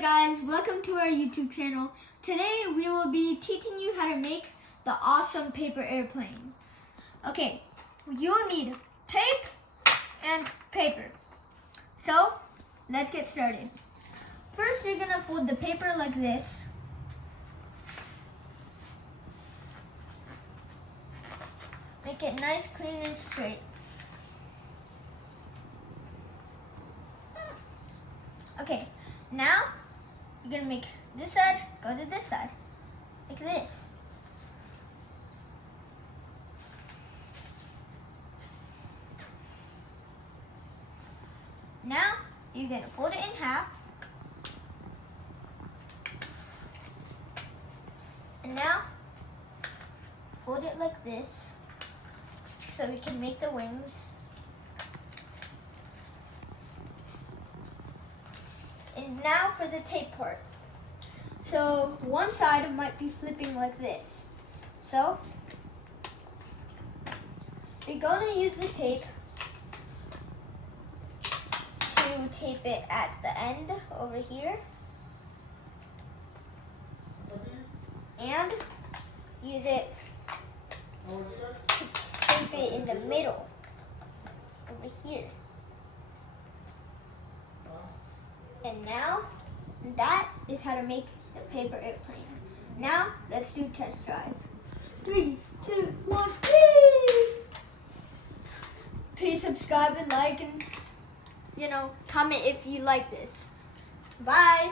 guys, welcome to our YouTube channel. Today we will be teaching you how to make the awesome paper airplane. Okay, you'll need tape and paper. So, let's get started. First, you're gonna fold the paper like this. Make it nice, clean, and straight. Okay, now you're gonna make this side go to this side, like this. Now you're gonna fold it in half, and now fold it like this so we can make the wings. And now for the tape part. So one side might be flipping like this. So you're going to use the tape to tape it at the end over here. And use it to tape it in the middle over here. And now, that is how to make the paper airplane. Now, let's do test drive. 3, 2, 1, whee! Please subscribe and like and, comment if you like this. Bye!